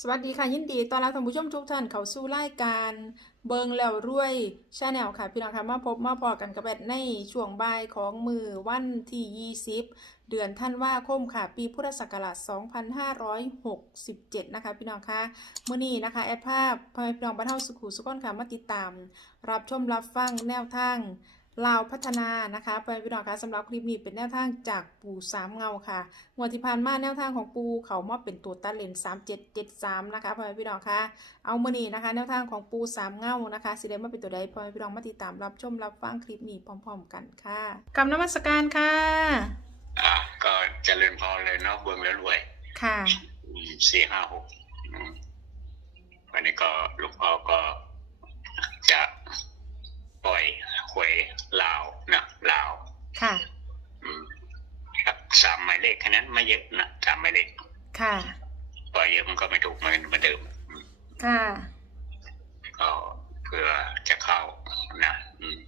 สวัสดีค่ะยินดีตอนรับท่านผู้ชมทุกท่านเข้าสู่รายการเบิงแล้วรวยชาแนลค่ะพี่น้องค่ะมาพบมาพอกันกับแบดในช่วงบ่ายของมือวันที่ 20 เดือนธันวาคมค่ะ ปีพุทธศักราช 2567 นะคะพี่น้องค่ะมื้อนี้นะคะแอดภาพพพี่น้องบ้านเฮาสุขุสุขนค่ะมาติดตาม รับชมรับฟังแนวทาง ลาวพัฒนานะคะไปพี่น้องคะสำหรับคลิปนี้เป็นแนวทางจากปู่สามเงาค่ะงวดที่ผ่านมาแนวทางของปูเขามาเป็นตัวตัดเลนสามเจ็ดเจ็ดสามนะคะพ่อแม่พี่น้องคะเอามื่อนี้นะคะ แนวทางของปูสามเงานะคะสิได้มาเป็นตัวใดพ่อแม่พี่น้องมาติดตามรับชมรับฟังคลิปนี้พร้อม ๆ กันค่ะกำนมัสการค่ะอ่าก็เจริญพรเลยเนาะเบิ่งแล้วรวย ค่ะสี่ห้าหกวันนี้ก็ลูกพ่อก็จะปล่อยหวยลาวนะลาว ค่ะ อืมครับสามหมายเลขแค่นั้นไม่เยอะนะสามหมายเลข ค่ะ ปล่อยเยอะ มันก็ไม่ถูกเหมือนเหมือนเดิมอืมค่ะก็เพื่อจะเข้านะอืม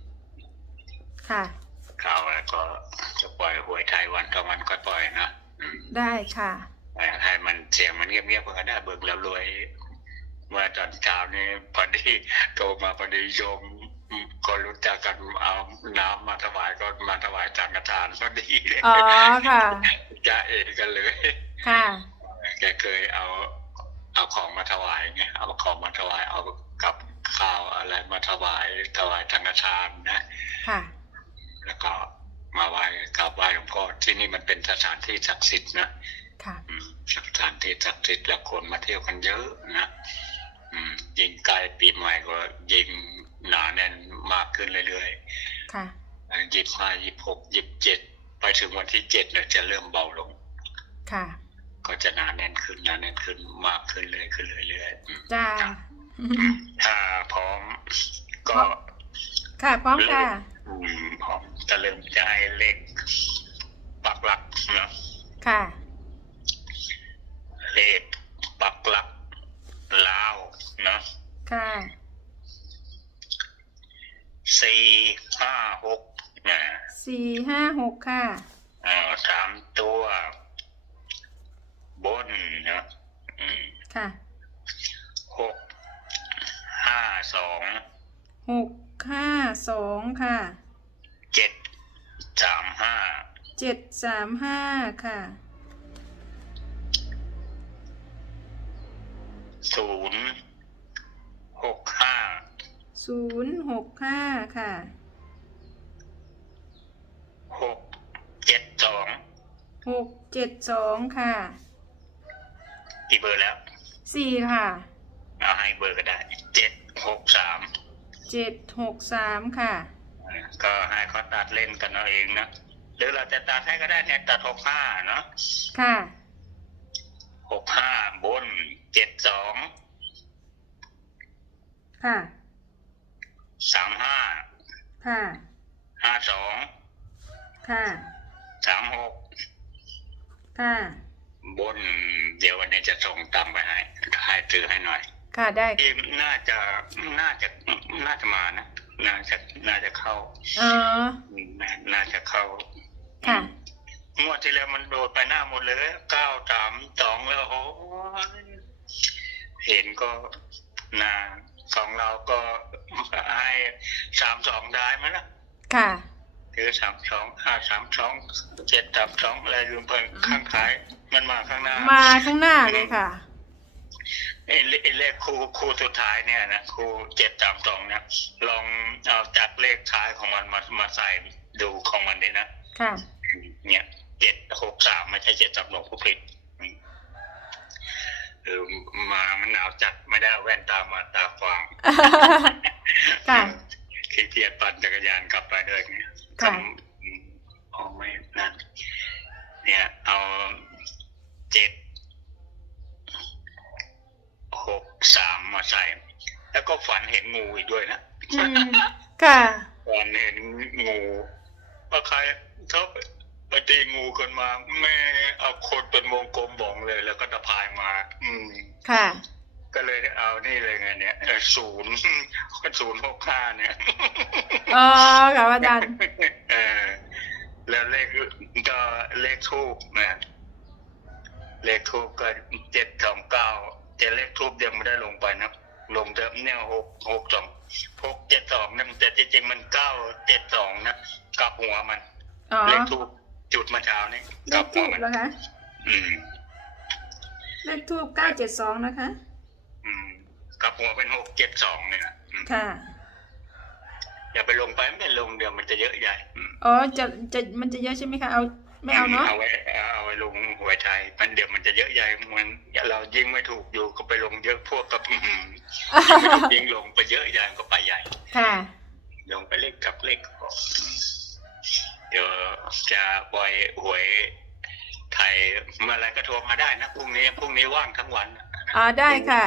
ค่ะ เข้าแล้วก็จะปล่อยหวยไทยวันต่อวันก็ปล่อยนะอืมได้ค่ะให้มันเสียงมันเงียบๆก็ได้เบิกแล้วรวยเมื่อตอนเช้านี่พอดีโทรมาพอดีโยมก็รู้จักกันเอาน้ำมาถวายก็มาถวายจังกทานพอดีเลยอ๋อค่ะจะเองกันเลย ค่ะ แกเคยเอาเอาของมาถวายไงเอาของมาถวายเอากับข้าวอะไรมาถวายถวายจังกทานนะค่ะแล้วก็มาไหว้กราบไหว้หลวงพ่อที่นี่มันเป็นสถานที่ศักดิ์สิทธิ์นะค่ะอืมสถานที่ศักดิ์สิทธิ์แล้วคนมาเที่ยวกันเยอะนะอืมยิงใกล้ปีใหม่ก็ยิงหนาแน่นมากขึ้นเรื่อยค่ะๆยี่ห้ายี่หกยี่เจ็ดไปถึงวันที่เจ็ดเนี่ยจะเริ่มเบาลง ค่ะ ก็จะหนาแน่นขึ้นหนาแน่นขึ้นมากขึ้นเรื่อยขึ้นเรื่อยๆอืมจ้าถ้าพร้อมก็ค่ะพร้อมค่ะอืมพร้อมจะเริ่มจะให้เลขปักหลักเนาะค่ะ เลขปักหลักลาวเนาะค่ะสี่ห้าหกนะสี่ห้าหกค่ะเอ่อสามตัว บนนะอืมค่ะหกห้าสองหกห้าสองค่ะเจ็ดสามห้าเจ็ดสามห้าค่ะศูนย์หกห้าศูนย์หกห้าค่ะหกเจ็ดสองหกเจ็ดสองค่ะ กี่เบอร์แล้วสี่ค่ะ เอาให้เบอร์ก็ได้เจ็ดหกสามเจ็ดหกสามค่ะ ก็ให้เขาตัดเล่นกันเอาเองนะหรือเราจะตัดให้ก็ได้เนี่ยตัดหกห้าเนาะค่ะหกห้าบนเจ็ดสองค่ะสามห้าค่ะห้าสองค่ะสามหกค่ะ บน เดี๋ยววันนี้จะส่งตามไปให้ให้ซื้อให้หน่อย ค่ะได้ที่น่าจะน่าจะน่าจะมานะน่าจะน่าจะเข้าอ๋อน่าน่าจะเข้าค่ะงวดที่แล้วมันโดดไปหน้าหมดเลยเก้าสามสองแล้วโอ้ยเห็นก็นาของเราก็ให้สามสองได้ไหมล่ะ ค่ะคือสามสองห้าสามสองเจ็ดสามสองอะไรลืมเพิ่นข้างท้าย มันมาข้างหน้ามาข้างหน้าเลยค่ะไอ้เลไอ้เลขคู่คู่สุดท้ายเนี่ยนะคู่เจ็ดสามสองเนี่ยลองเอาจากเลขท้ายของมันมามาใส่ดูของมันดินะค่ะเนี่ยเจ็ดหกสามไม่ใช่เจ็ดสามสองผู้ผิดอืมเออมามันหนาวจัดไม่ได้เอาแว่นตามาตาฟางค่ะขี้เกียจปั่นจักรยานกลับไปเลยเนี่ยค่ะทำอืมเอาไม่นั่นเนี่ยเอาเจ็ดหกสามมาใส่ แล้วก็ฝันเห็น งูอีกด้วยนะอืมค่ะฝันเห็นงูว่าใครเขาไปตีงูกันมาแม่เอาคนเป็นวงกลมบ่องเลย แล้วก็ตะพายมา อืม ค่ะ ก็เลยเอานี่เลยไงเนี่ยเออศูนย์ศูนย์หกห้าเนี่ยอ๋อค่ะอาจารย์เออแล้วเลขก็เลขทูบนะเลขทูบก็เจ็ดสองเก้าแต่เลขทูบยังไม่ได้ลงไปนะ ลงแต่เนี่ยหกหกสองหกเจ็ดสองนะแต่จริงๆมันเก้าเจ็ดสองนะกลับหัวมันอ๋อเลขทูบจุดเมาเช้านี่เลกลัขบหัทูวบมัน เหรอคะอืม เลขทูบเก้าเจ็ดสองนะคะ อืมกลับหัวเป็นหกเจ็ดสองเนี่ยนะอืมค่ะอย่าไปลงไปไม่ลงเดี๋ยวมันจะเยอะใหญ่อืมอ๋อจะจะมันจะเยอะใช่ไหมคะเอา ไม่เอาเนาะเอาไว้เอาไว้ลงหวยไทยมันเดี๋ยวมันจะเยอะใหญ่มันเรายิงไม่ถูกอยู่ก็ไปลงเยอะพวกกับอื้อหือยิงลงไปเยอะใหญ่ก็ไปใหญ่ ค่ะ ลงไปเล็กกับเล็กก็เดี๋ยวจะปล่อยหวยไทยเมื่อไรก็โทรมาได้นะพรุ่งนี้พรุ่งนี้ว่างทั้งวันอ๋อได้ค่ะ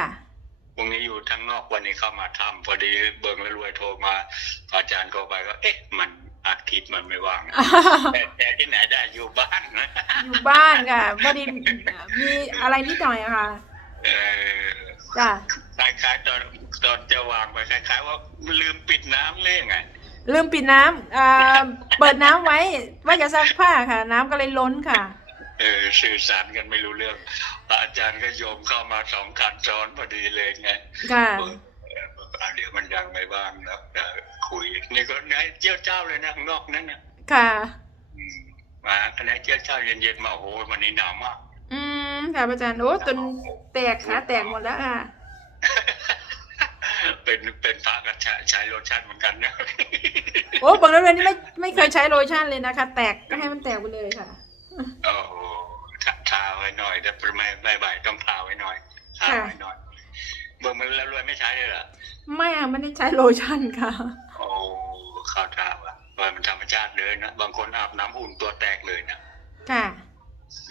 พรุ่งนี้อยู่ทางนอกวันนี้เข้ามาทำพอดีเบิงแล้วรวยโทรมา อาจารย์โทรไปก็ เอ๊ะมัน อาทิตย์มันไม่ว่างแต่แต่ที่ไหนได้อยู่บ้านนะอยู่บ้านค่ะพอดีมีอะไรนิดหน่อยอะค่ะเออจ้ะคล้ายๆตอนตอนจะวางไปคล้ายๆว่าลืมปิดน้ำเลยไงลืมปิดน้ำเอ่อเปิดน้ำไว้ว่าจะซักผ้าค่ะ น้ำก็เลยล้นค่ะ เออสื่อสารกันไม่รู้เรื่องอาจารย์ก็โยมเข้ามาสองคันซ้อนพอดีเลยไงค่ะ เออเอออะเดี๋ยวมันยังไม่ว่างนะเดี๋ยวคุยนี่ก็นายเจ้าเจ้าเลยนะข้างนอกนั่นนะค่ะอืมมาคณะเจ้าเจ้าเย็นๆมาโอ้โหวันนี้หนาวมากอืมค่ะอาจารย์โอ้จนแตกขาแตกหมดแล้วค่ะเป็นเป็นพระกับใช้ใช้โลชั่นเหมือนกันนะโอ้บอกแล้วเลยนี่ไม่ไม่เคยใช้โลชั่นเลยนะคะ แตกก็ให้มันแตกไปเลยค่ะโอ้โหทาทาไว้หน่อยแต่ไม่ไม่บ่ายต้องทาไว้หน่อยทาไว้หน่อย เบิ่งมันแล้วรวยไม่ใช้เลยเหรอไม่อะไม่ได้ใช้โลชั่นค่ะโอ้เข้าท่าว่ะว่ามันธรรมชาติเลยนะบางคนอาบน้ำอุ่นตัวแตกเลยนะค่ะ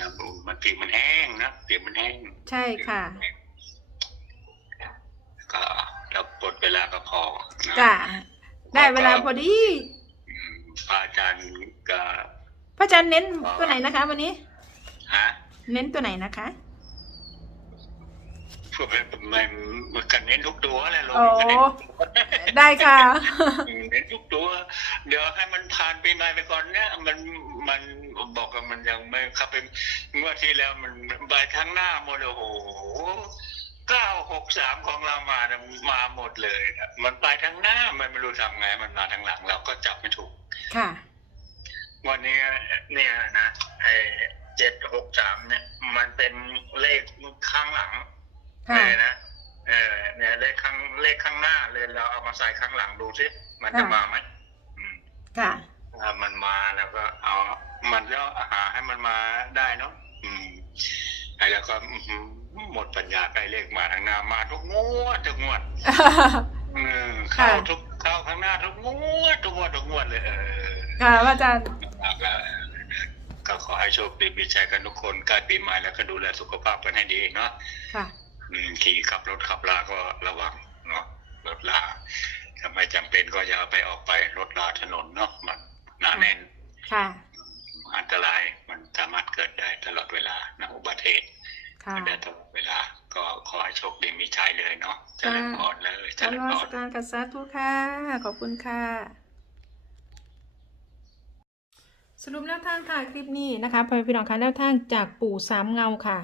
น้ำอุ่นมันปีกมันแห้งนะปีกมันแห้งใช่ค่ะก็แล้วปลดเวลาก็พอนะจ้ะได้เวลาพอดีอืมพระอาจารย์ก็พระอาจารย์เน้นตัวไหนนะคะ วันนี้ฮะเน้นตัวไหนนะคะ พูดไปไม่มันกันเน้นทุกตัวแหละลงโอ้กันเน้นได้ค่ะ เน้นทุกตัว เดี๋ยวให้มันผ่านปีใหม่ไปก่อนเนี่ยมันมันบอกว่ามันยังไม่เข้าเป็นงวดที่แล้วมันใบทั้งหน้าหมดโอ้โหเก้าหกสามของเรามาเนี่ยมาหมดเลยนะมันไปทั้งหน้ามันไม่รู้ทำไง มันมาทั้งหลัง เราก็จับไม่ถูก ค่ะ วันนี้เนี่ยนะไอ้เจ็ดหกสามเนี่ย มันเป็นเลขข้างหลัง ค่ะเลยนะเออเนี่ยเลขข้างเลขข้างหน้าเลยเราเอามาใส่ข้างหลังดูสิมันจะค่ะมาไหมอืมค่ะถ้ามันมาแล้วก็เอา มันก็หาให้มันมาได้เนาะอืมไอ้แล้วก็อื้อหือหมดปัญญาใกล้เลขมาทางหน้ามาทุกงวดทุกงวดอืมเข้าค่ะทุกเข้าข้างหน้าทุกงวดทุกงวดทุกงวดเลยเออค่ะพระอาจารย์ก็ขอให้โชคดีมีชัยกันทุกคนใกล้ปีใหม่แล้วก็ดูแลสุขภาพกันให้ดีเนาะค่ะอืม ขี่ขับรถขับลาก็ระวังเนาะรถลาถ้าไม่จำเป็นก็อย่าไปออกไปรถลาถนนเนาะมันหนาแน่นค่ะ อันตรายมันสามารถเกิดได้ตลอดเวลานะอุบัติเหตุค่ะได้ตลอดเวลา ก็ขอให้โชคดีมีชัยเลยเนาะเจริญพรเลยเจการริญวัพสรการกัสาธุค่ะขอบคุณค่ะสรุปแนวทางค่ะคลิปนี้นะคะพ่อแม่พี่น้องคะแนวทางจากปู่สามเงาค่ะ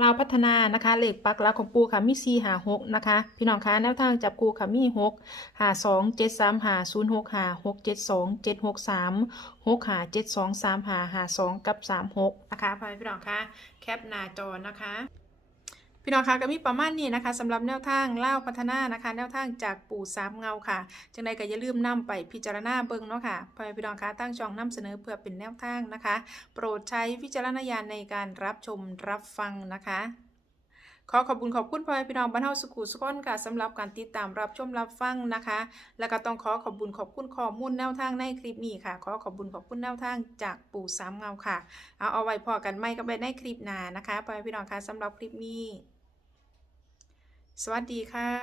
เราพัฒนานะคะเหล็กปักหลักของปู่ค่ะมีซีหาหกนะคะ พี่น้องคะแนวทางจับกูค่ะมีหกหาสองเจ็ดสามหาศูนย์หกหาหกเจ็ดสองเจ็ดหกสามหกหาเจ็ดสองสามหาหาสองกับสามหกนะคะพ่อแม่พี่น้องคะแคปหน้าจอนะคะ พี่น้องคะก็มีประมาณนี้นะคะสำหรับแนวทางเล่าพัฒนานะคะ แนวทางจากปู่สามเงาค่ะจังใดก็อย่าลืมนำไปพิจารณาเบิ่งเนาะค่ะพ่อแม่พี่น้องคะตั้งช่องนำเสนอเพื่อเป็นแนวทางนะคะ โปรดใช้วิจารณญาณในการรับชมรับฟังนะคะ ขอขอบคุณขอบคุณพ่อแม่พี่น้องบ้านเฮาสุขุสุขอนค่ะสำหรับการติดตามรับชมรับฟังนะคะ แล้วก็ต้องขอขอบคุณขอบคุณข้อมูลแนวทางในคลิปนี้ค่ะ ขอขอบคุณขอบคุณแนวทางจากปู่สามเงาค่ะ เอาเอาไว้พอกันไม่ก็ไปในคลิปหน้านะคะพ่อแม่พี่น้องคะสำหรับคลิปนี้ สวัสดีค่ะ